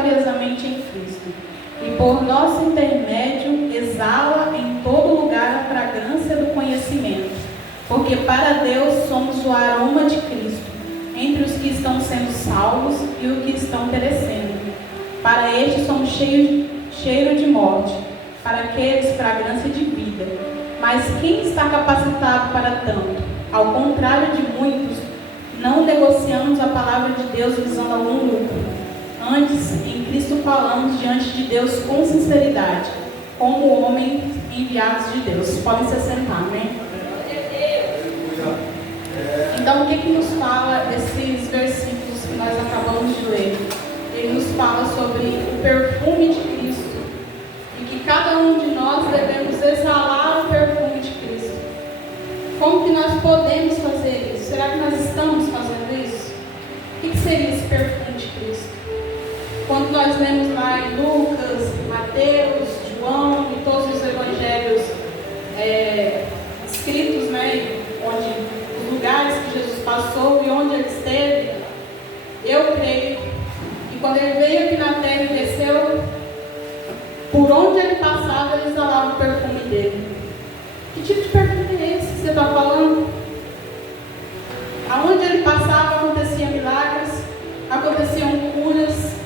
gloriosamente em Cristo, e por nosso intermédio exala em todo lugar a fragrância do conhecimento, porque para Deus somos o aroma de Cristo, entre os que estão sendo salvos e os que estão perecendo. Para estes somos cheiro de morte, para aqueles fragrância de vida. Mas quem está capacitado para tanto? Ao contrário de muitos, não negociamos a palavra de Deus visando algum lucro. Antes, em Cristo falamos diante de Deus com sinceridade, como homens enviados de Deus. Podem se assentar, né? Então, o que nos fala esses versículos que nós acabamos de ler? Ele nos fala sobre o perfume de Cristo e que cada um de nós devemos exalar o perfume de Cristo. Como que nós podemos fazer isso? Será que nós estamos fazendo isso? O que seria esse perfume de Cristo? Quando nós lemos lá em Lucas, Mateus, João e todos os evangelhos escritos, né, onde os lugares que Jesus passou e onde ele esteve, eu creio que quando ele veio aqui na terra e desceu, por onde ele passava, ele exalava o perfume dele. Que tipo de perfume é esse que você está falando? Aonde ele passava, aconteciam milagres, aconteciam curas.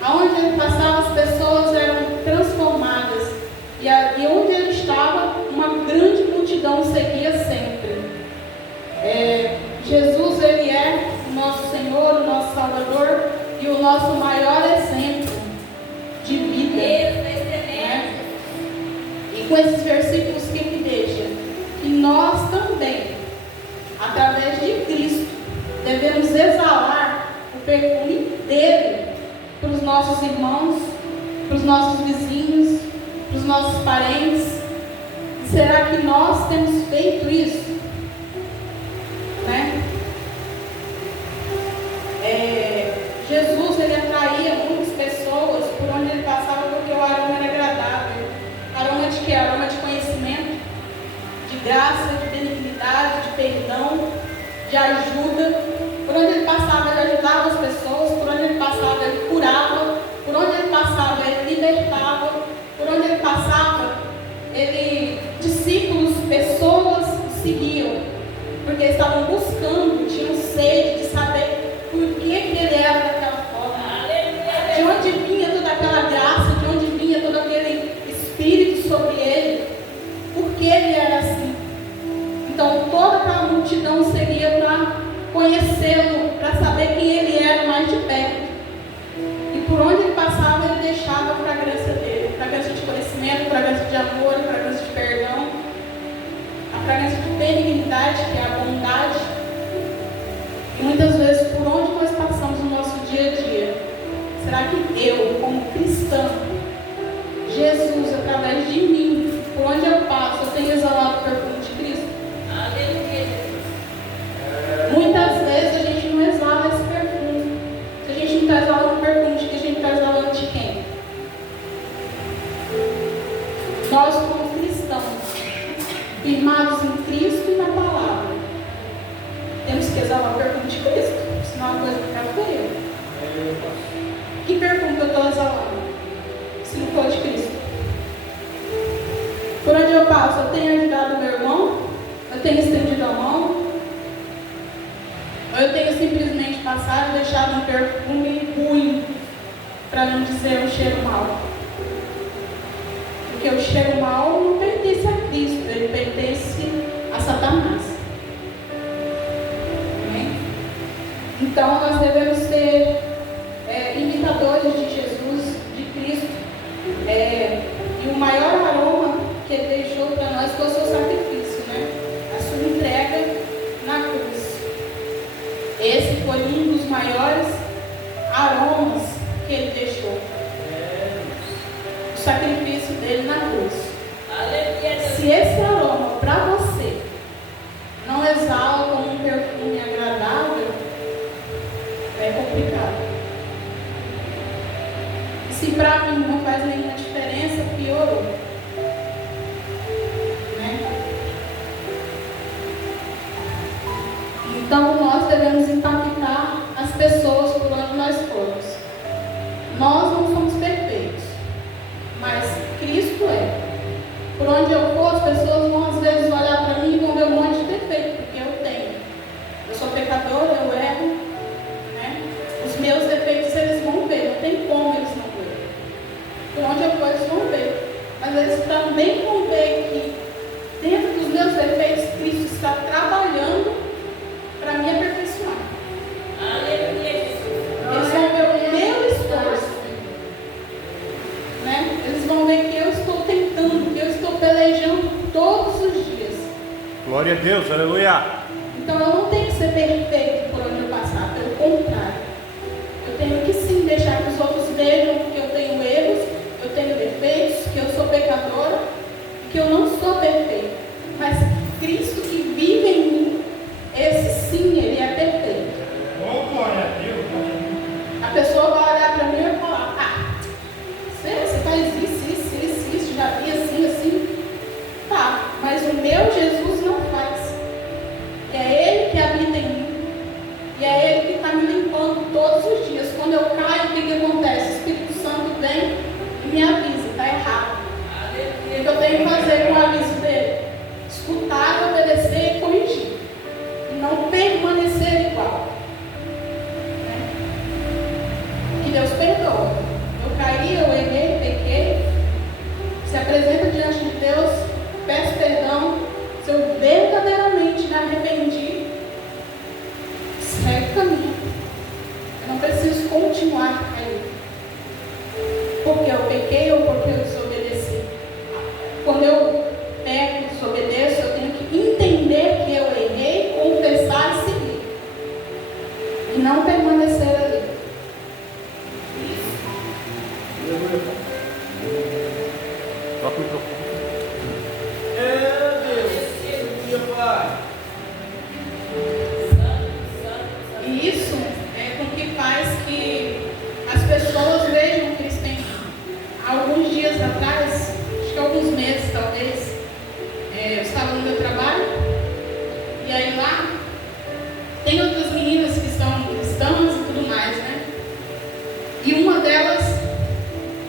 Aonde ele passava, as pessoas eram transformadas. E onde ele estava, uma grande multidão seguia sempre. Jesus, ele é o nosso Senhor, o nosso Salvador e o nosso maior exemplo de vida. Né? E com esses versículos, o que deixa? Que nós também, através de Cristo, devemos exalar o perfume dele para os nossos irmãos, para os nossos vizinhos, para os nossos parentes. Será que nós temos feito isso? Né? Jesus, ele atraía muitas pessoas por onde ele passava, porque o aroma era agradável. Aroma de quê? Aroma de conhecimento, de graça, de benignidade, de perdão, de ajuda. Por onde ele passava, ele ajudava as pessoas. Por onde ele passava, ele curava. Por onde ele passava, ele libertava. Por onde ele passava, discípulos, pessoas seguiam, porque estavam buscando, tinham sede de saber por que ele era daquela forma, de onde vinha toda aquela graça, de onde vinha todo aquele espírito sobre ele, por que ele era assim. Então toda aquela multidão seguia para conhecê-lo, para saber quem ele era mais de perto. E por onde ele passava, ele deixava a fragrância dele, fragrância de conhecimento, fragrância de amor, fragrância de perdão, a fragrância de benignidade, que é a bondade. E muitas vezes, por onde nós passamos no nosso dia a dia, será que eu, como cristã, Jesus, através de mim, por onde eu passo, eu tenho exalado o perfume de Cristo? Muitas vezes a gente não exala esse perfume. Se a gente não está exalando o perfume de Cristo, a gente está exalando de quem? Nós, como cristãos, firmados em Cristo e na palavra, temos que exalar o perfume de Cristo, senão a coisa fica feia. Que perfume que eu estou exalando, se não for de Cristo? Por onde eu passo, eu tenho ajudado o meu irmão? Eu tenho estendido a mão? Ou eu tenho simplesmente passado e deixado um perfume ruim, para não dizer um cheiro mau? Porque o cheiro mau não pertence a Cristo, ele pertence a Satanás. Amém? Então nós devemos ser imitadores de Jesus, de Cristo. E o maior aroma que ele deixou para nós foi o seu sacrifício, né? A sua entrega na cruz. Esse foi um dos maiores aromas que ele deixou. O sacrifício dele na cruz. Se esse aroma para você não exala como um perfume agradável, é complicado. Se para mim não faz nenhuma diferença, piorou. Né? Então nós devemos impactar as pessoas por onde nós formos. Nós não somos perfeitos, mas Cristo é. Por onde eu for, as pessoas vão às vezes olhar para mim e vão ver um monte de defeito, porque eu tenho. Eu sou pecadora, eu erro, né? Os meus defeitos eles vão ver, não tem como eles não verem. Por onde eu for, eles vão ver. Mas eles também vão ver que dentro dos meus defeitos, Cristo está trabalhando para me aperfeiçoar. Eles vão ver o meu esforço, né? Eles vão ver que eu estou tentando, que eu estou pelejando todos os dias. Glória a Deus, aleluia. Então eu não tenho que ser perfeito por onde eu passar, pelo contrário. Eu tenho que sim deixar que os outros vejam que eu tenho erros, eu tenho defeitos, que eu sou pecadora, que eu não sou perfeito. Mas Cristo que vive em mim, esse sim, ele é perfeito. Oh, glória a Deus. A pessoa vai olhar para mim e vai falar, você faz isso, já vi assim. Tá, mas o meu Jesus não faz. E é Ele que habita em mim. E é Ele que está me limpando todos os dias. Quando eu caio, o que acontece? O Espírito Santo vem e me avisa, está errado. O que eu tenho que fazer com o aviso dele? Escutar, obedecer e corrigir. E não permanecer igual. Que Deus perdoa. Eu caí, eu errei, pequei. Se apresenta diante de Deus, peço perdão. Se eu verdadeiramente me arrependi, segue o caminho. Eu não preciso continuar caindo. Porque eu pequei ou porque eu desobedeci. Quando eu peco, desobedeço, eu tenho que entender que eu errei, confessar e seguir. E não permanecer ali. Toca o microfone. E isso é com que faz que as pessoas vejam Cristo em mim. Alguns dias atrás, acho que alguns meses talvez, eu estava no meu trabalho, e aí lá tem outras meninas que são cristãs e tudo mais, né? E uma delas,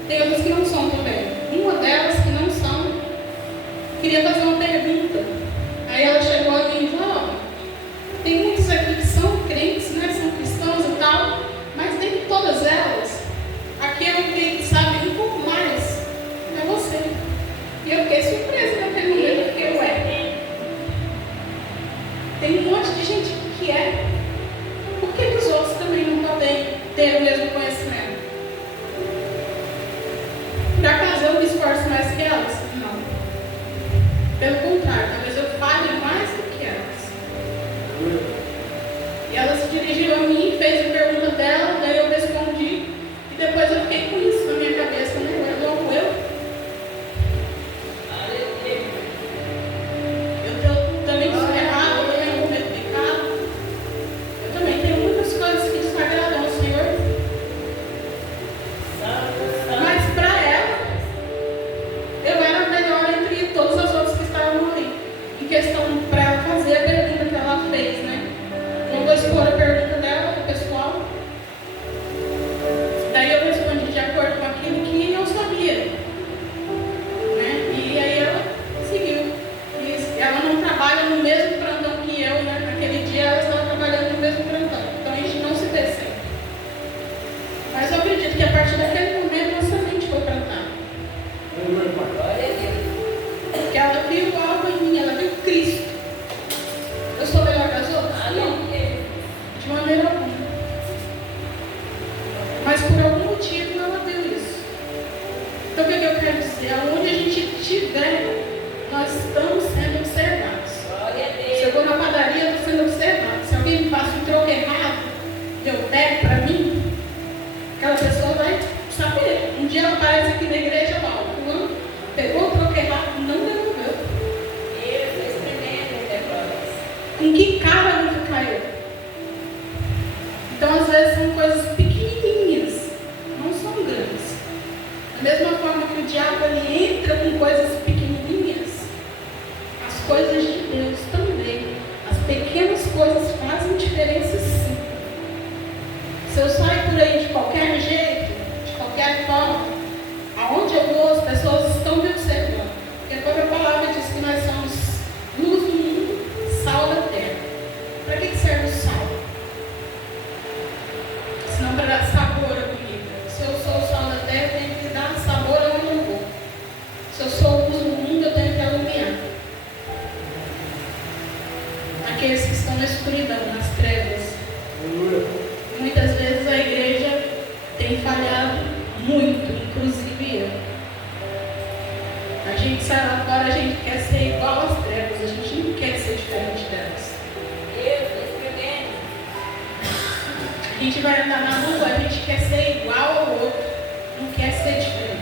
tem outras que não são também. Uma delas que não são, queria fazer uma pergunta. Aí ela chegou a mim e falou, tem muitos aqui que são crentes, né? São cristãos e tal, mas nem todas elas, aquele que sabe um pouco mais é você. E eu fiquei surpresa naquele momento, porque eu tem um monte de gente que é. Por que os outros também não podem ter o mesmo conhecimento? Por acaso eu me esforço mais que elas? Não. Pelo contrário, talvez eu fale mais do que elas. E ela se dirigiu a mim, fez a pergunta dela, daí eu respondi. E depois eu fiquei com isso na minha cabeça, né? Eu também sou errado, eu também cometo pecado. Eu também tenho muitas coisas que desagradam ao Senhor. Mas para ela, eu era a melhor entre todas as outras que estavam ali. Em questão para ela fazer a pergunta que ela fez, né? Eu vou expor a pergunta dela, do pessoal. Se eu sou luz do mundo, eu tenho que iluminar aqueles que estão na escuridão, nas trevas. Muitas vezes a igreja tem falhado muito, inclusive eu. A gente sai lá fora, a gente quer ser igual às trevas, a gente não quer ser diferente delas. A gente vai andar na rua, a gente quer ser igual ao outro, não quer ser diferente.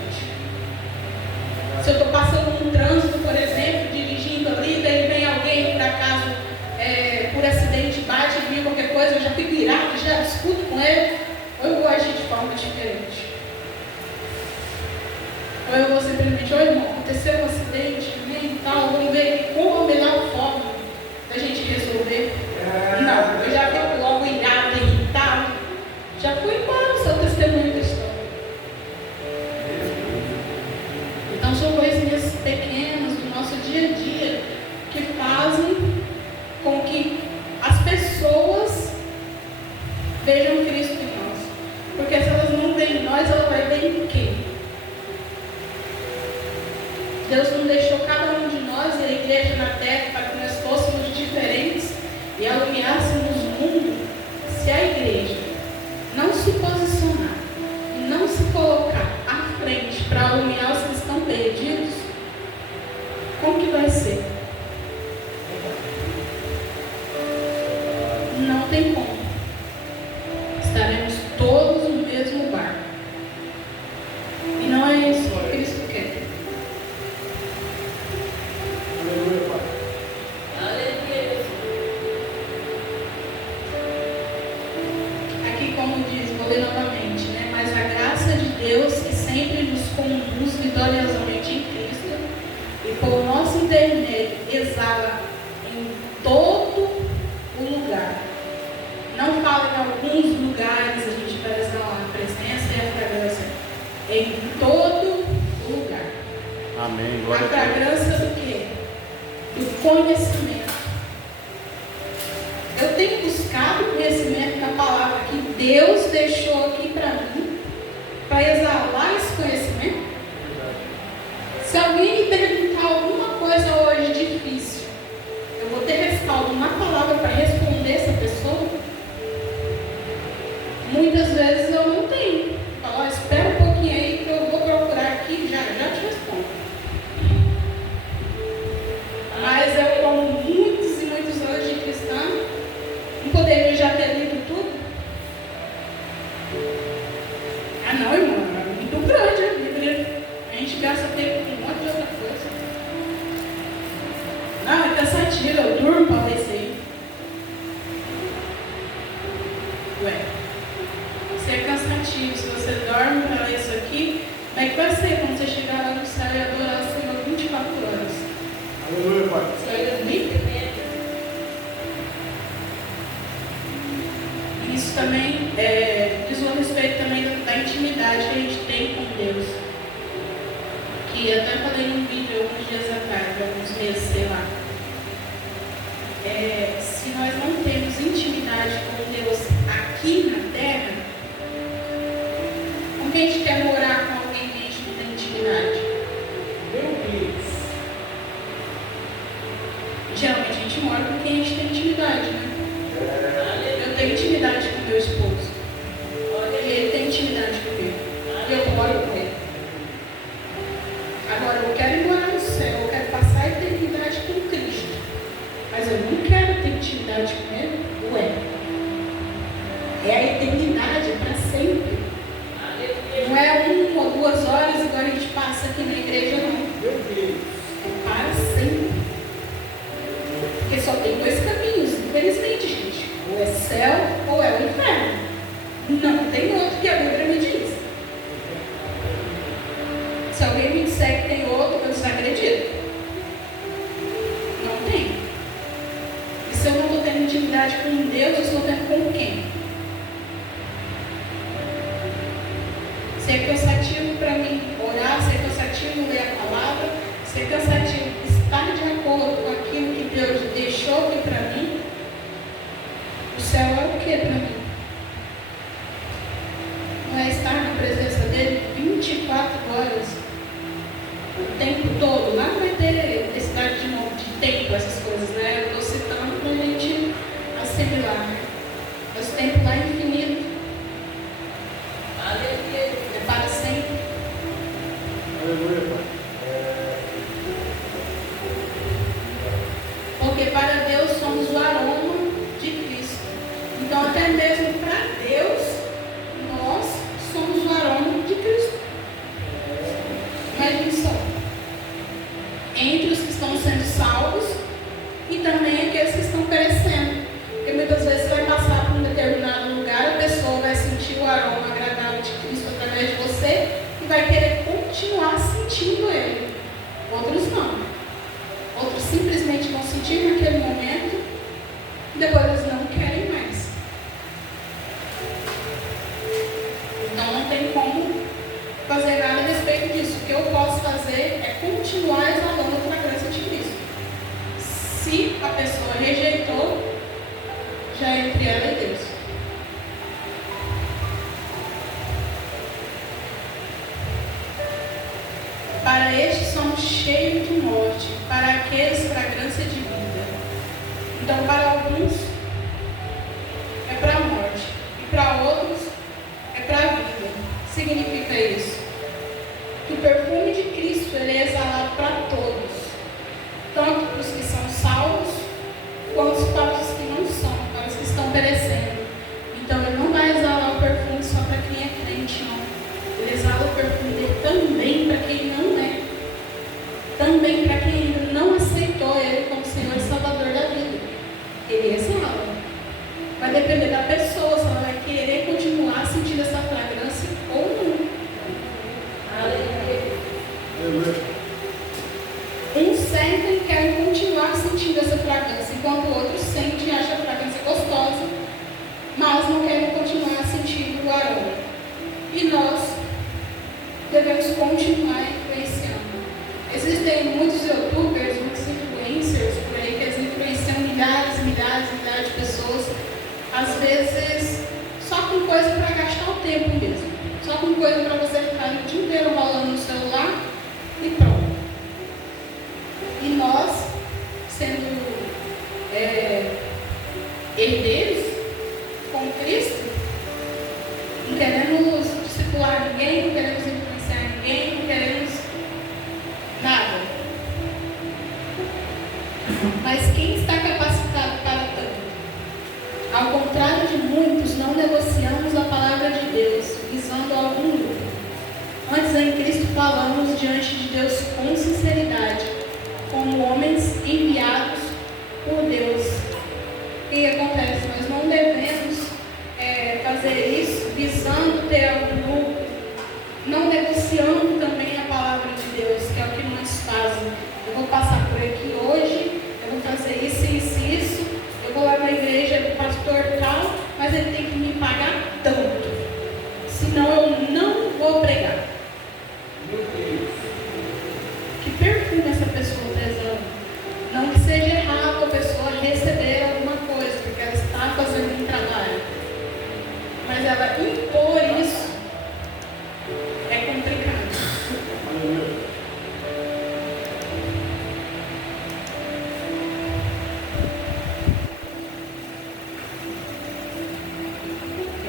Se eu estou passando num trânsito, por exemplo, dirigindo ali, daí vem alguém por acaso, por acidente, bate em mim, qualquer coisa, eu já fico irado, já discuto com ele, ou eu vou agir de forma diferente. Ou eu vou simplesmente, oi irmão, aconteceu um acidente, e tal, vamos ver qual a melhor forma da gente resolver. Não, eu já fico logo irado, irritado. Já fui embora o seu testemunho da história. Então são coisinhas pequenas do nosso dia a dia que fazem com que as pessoas vejam Cristo em nós. Porque se elas não veem em nós, ela vai ver em quem? Deus não deixou cada um de nós e a igreja na terra para que nós fôssemos diferentes e iluminássemos o mundo. Se a igreja não se posicionar e não se colocar à frente para iluminar os que estão perdidos, como que vai ser? Não tem como. Estaremos todos no mesmo barco. E não é isso que Cristo quer. Aqui, como diz, vou ler novamente, né? Mas a graça de Deus que sempre nos conduz vitoriosamente em Cristo e por nosso intermédio exala em todo o lugar. Não fala em alguns lugares a gente vai exalar a presença e a fragrância. Em todo o lugar. Amém. A fragrância do quê? Do conhecimento. Eu tenho buscado o conhecimento da palavra que Deus deixou aqui para mim, para exalar esse conhecimento. Se alguém me perguntar alguma coisa hoje difícil, eu vou ter respaldo na palavra para responder essa pessoa? Muitas vezes eu não tenho. Falo, espera um pouquinho aí que eu vou procurar aqui e já te respondo. Mas eu, como muitos e muitos anos de cristã, não poderia já ter lido tudo? Ah não, irmão, é muito grande a Bíblia. A gente gasta tempo com um monte de outra coisa. Não, é cansativo, eu durmo para ler isso aí. Ué, se é cansativo, se você dorme para ler isso aqui, como é que vai ser quando você chegar lá no céu e adorar o Senhor 24 horas? Aleluia, Pai. Você vai dormir? Isso também diz a respeito também da intimidade que a gente tem com Deus. Que eu até falei num vídeo alguns dias atrás, alguns meses, sei lá. Se nós não temos intimidade com Deus aqui na terra, como que a gente quer morar com alguém que a gente não tem intimidade? Meu Deus. Geralmente a gente mora com quem a gente tem intimidade, né? Eu tenho intimidade com meu esposo. E ele tem intimidade comigo. E eu moro com ele. Agora eu quero ir morar no céu, eu quero passar a eternidade com Cristo. Mas eu não quero ter intimidade com ele. Ué. É a eternidade, é para sempre. Não é 1 ou 2 horas igual a gente passa aqui na igreja, não. Meu Deus. É para sempre. Porque só tem 2 caminhos, infelizmente, gente. Ou é céu ou é o inferno. Não tem outro que a Bíblia me diz. Se alguém me disser que tem outro, eu desacredito. Não tem. E se eu não estou tendo intimidade com Deus, eu estou tendo com quem? Se é cansativo para mim orar, se é cansativo ler a palavra, se é cansativo estar de acordo com aquilo que Deus deixou aqui para mim, o céu é o que para mim? Não é estar na presença dele 24 horas. o tempo todo, lá não vai ter necessidade de novo, de tempo, essas coisas, né? Eu estou citando para a gente assimilar, né? Esse tempo lá é infinito. Aleluia. É para sempre. Aleluia, Pai. Porque para Deus somos o aroma de Cristo. Então, até mesmo para Deus, nós somos o aroma de Cristo. Imagine só. Entre os que estão sendo salvos e também aqueles que estão perecendo. Porque muitas vezes você vai passar por um determinado lugar, a pessoa vai sentir o aroma agradável de Cristo através de você e vai querer continuar sentindo ele. Outros não. Outros simplesmente vão sentir naquele momento e depois eles não querem mais. Então não tem como fazer nada a respeito disso. O que eu posso fazer é continuar exalando a fragrância de Cristo. Se a pessoa rejeitou, já é entre ela e Deus. Para estes somos cheios de morte, para aqueles fragrância de vida. Então, para alguns é para a morte, e para outros é para a vida. Significa isso? Que o perfume de Cristo ele é exalado para todos, tanto para os que são salvos, quanto para os que não são, para os que estão perecendo. Então, ele não vai exalar o perfume só para quem é crente, não. Ele exala o perfume dele também para quem não é. Também para quem ainda não aceitou ele como Senhor e Salvador da vida. Ele exala. Vai depender da pessoa, se ela vai querer continuar sentindo essa fragrância ou não. Aleluia. Uns sentem e querem continuar sentindo essa fragrância, enquanto outros sentem e acham a fragrância gostosa, mas não querem continuar sentindo o aroma. E nós devemos continuar influenciando. Existem muitos youtubers, muitos influencers por aí que eles influenciam milhares de pessoas, às vezes só com coisa para gastar o tempo mesmo, só com coisa para você ficar o dia inteiro rolando no celular e pronto. E nós, sendo herdeiros com Cristo, não queremos discipular ninguém, não queremos influenciar ninguém, não queremos nada. Mas quem está capacitado para tanto? Ao contrário de muitos, não negociamos a palavra de Deus, visando algum lucro. Antes, em Cristo, falamos diante de Deus com sinceridade, como homens enviados por Deus. O que acontece? Nós não devemos fazer isso visando ter algum lucro, não negociando também a palavra de Deus, que é o que muitos fazem. Eu vou passar por aqui hoje, eu vou fazer isso, eu vou lá na igreja do pastor tal, mas ele tem que me pagar tanto, senão eu não vou pregar. Meu Deus. Que perfume essa pessoa está exalando? Não que seja errado a pessoa receber alguma coisa, porque ela está fazendo um trabalho, mas ela impor isso é complicado. Aleluia.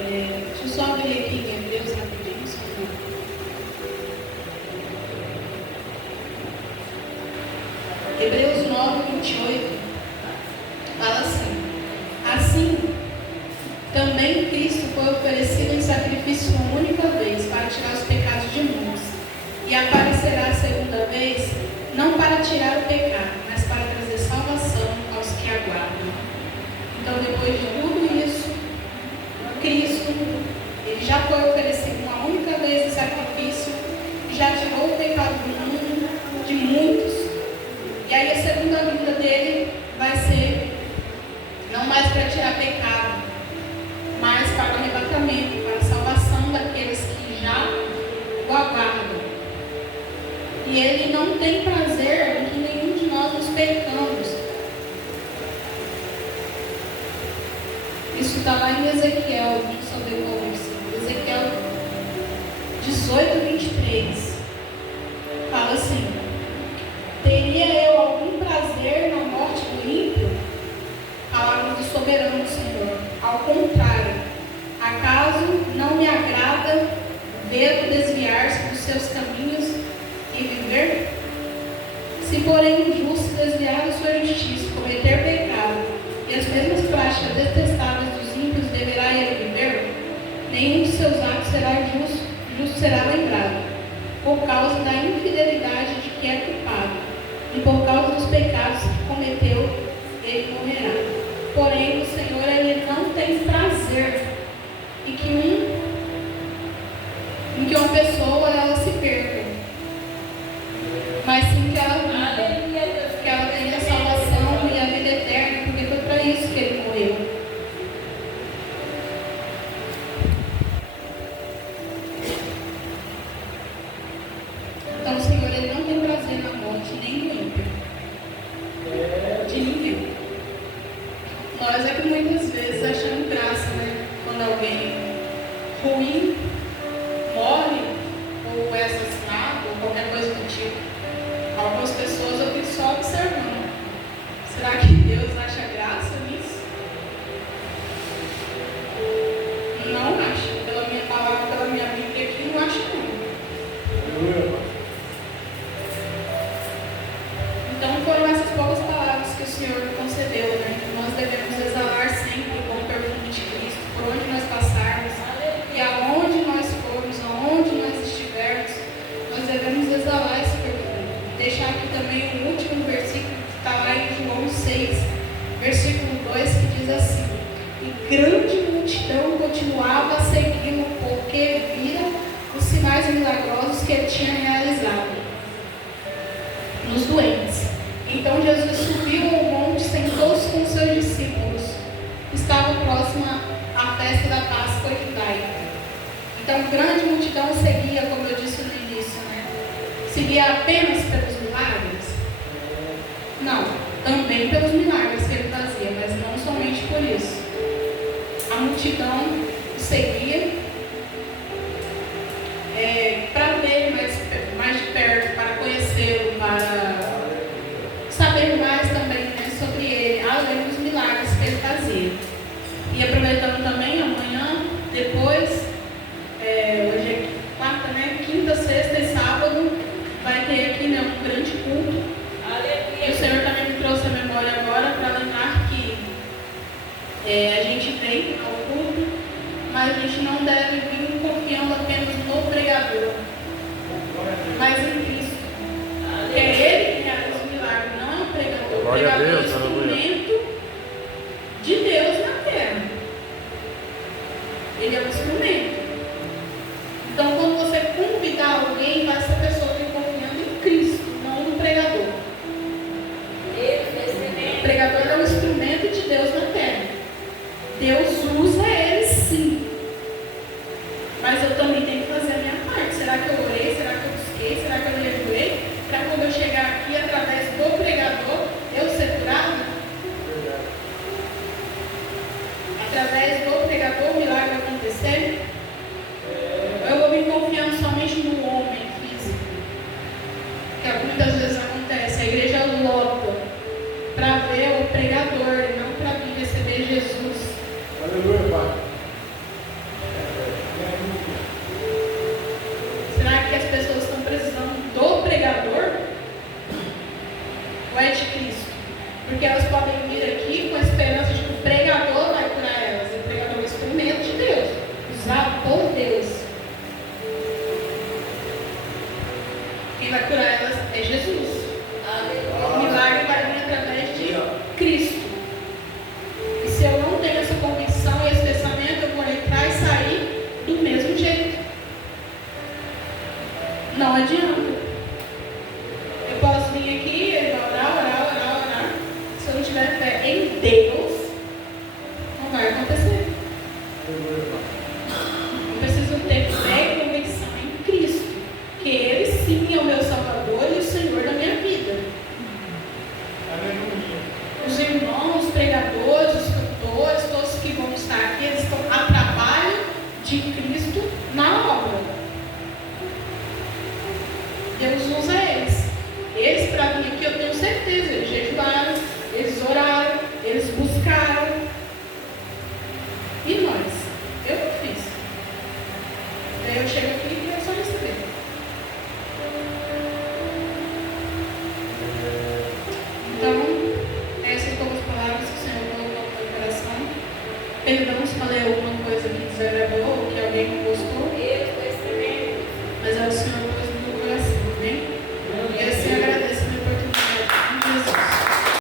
Deixa eu só abrir aqui em Hebreus rapidinho, só um pouco. Hebreus 9, 28 fala assim: assim, também Cristo foi oferecido em sacrifício uma única vez para tirar os pecados de muitos, e aparecerá a segunda vez, não para tirar o pecado, mas para trazer salvação aos que aguardam. Então, depois de tudo isso, Cristo, ele já foi oferecido uma única vez em sacrifício, e já tirou o pecado do mundo, de muitos. E aí a segunda vinda dele vai ser não mais para tirar pecado, mas para o arrebatamento, para a salvação daqueles que já o aguardam. E ele não tem prazer em que nenhum de nós nos percamos. Isso está lá em Ezequiel, deixa eu só ver qual é. Ezequiel 18, 23. Fala assim: soberano Senhor. Ao contrário, acaso não me agrada vê-lo desviar-se dos seus caminhos e viver? Se, porém, o justo desviar da sua justiça, cometer pecado, e as mesmas práticas detestáveis dos ímpios, deverá ele viver? Nenhum de seus atos será justo será lembrado, por causa da infidelidade de que é culpado, e por causa dos pecados que cometeu, ele morrerá. Porém, o Senhor, ele não tem prazer em que uma pessoa ela se perca, mas sim que ela viva, que ela tenha a salvação e a vida eterna, porque foi para isso que ele morreu. Então o Senhor, ele não tem prazer na morte nem no ímpio, de ninguém. Nós é que muitas vezes achamos graça, né? Quando alguém ruim morre, ou é assassinado, ou qualquer coisa do tipo. Algumas pessoas eu fico só observando. Será que Deus acha graça nisso? Não acho. Pela minha palavra, pela minha Bíblia aqui, não acho não. Então foram essas poucas palavras que o Senhor concedeu, né? Que nós devemos exalar sempre com o perfume de Cristo, por onde nós passarmos, e aonde nós formos, aonde nós estivermos, nós devemos exalar esse perfume. Deixar aqui também o último versículo que está lá em João 6, versículo 2, que diz assim: e grande multidão continuava a segui-lo, porque viram os sinais milagrosos que ele tinha realizado nos doentes. Então Jesus subiu ao monte, sentou-se com seus discípulos. Estava próxima a festa da Páscoa judaica. Então grande multidão seguia, como eu disse no início, né? Seguia apenas pelos milagres? Não, também pelos milagres que ele fazia, mas não somente por isso. A multidão o seguia para ver mais de perto, para conhecê-lo, para saber mais também, né, sobre ele, além dos milagres que ele fazia. E aproveitando também, amanhã, depois, hoje é quarta, né, quinta, sexta e sábado, vai ter aqui, né, um grande culto. E o Senhor também me trouxe a memória agora para lembrar que a gente vem ao culto, mas a gente não deve vir confiando apenas no pregador, mas em Cristo. Porque é Ele que realiza os milagres, não é o pregador. O pregador é o instrumento de Deus na terra. Ele é o instrumento. Então, quando você convidar alguém, vai essa pessoa vir confiando em Cristo, não no pregador. O pregador é o instrumento de Deus na terra. Deus usa ele sim. Mas eu também tenho que fazer a minha parte. Será que eu orei? Será que eu busquei? Será que eu jejuei? Para quando eu chegar aqui, através do pregador, eu ser curado? Através do pregador, o milagre acontecer? Eu vou me confiando somente no homem físico? Que muitas vezes acontece. A igreja lota para ver o pregador e não para vir receber Jesus. Aleluia, Pai. Será que as pessoas estão precisando do pregador? Ou é de Cristo? Porque elas podem vir aqui com a esperança de que o pregador vai curar elas. E o pregador é um instrumento de Deus, usado por Deus. Quem vai curar elas é Jesus. O milagre vai vir através de Cristo. E se eu não tenho essa convicção e esse pensamento, eu vou entrar e sair do mesmo jeito. Não adianta. Eu posso vir aqui, ele vai orar. Se eu não tiver fé em Deus, não vai acontecer. Eu preciso ter fé e convicção em Cristo, que Ele sim é o meu Salvador e o Senhor da minha vida. Os irmãos, os pregadores, os cantores, todos que vão estar aqui, eles estão a trabalho de Cristo na obra. Deus usa eles. Eles, para vir aqui, eu tenho certeza, eles jejuaram, eles oraram, eles buscaram, E nós? Eu não fiz. Daí eu chego aqui e eu só receber. Então, essas poucas palavras que o Senhor colocou no meu coração. Perdão se falei alguma coisa que desagradou ou que alguém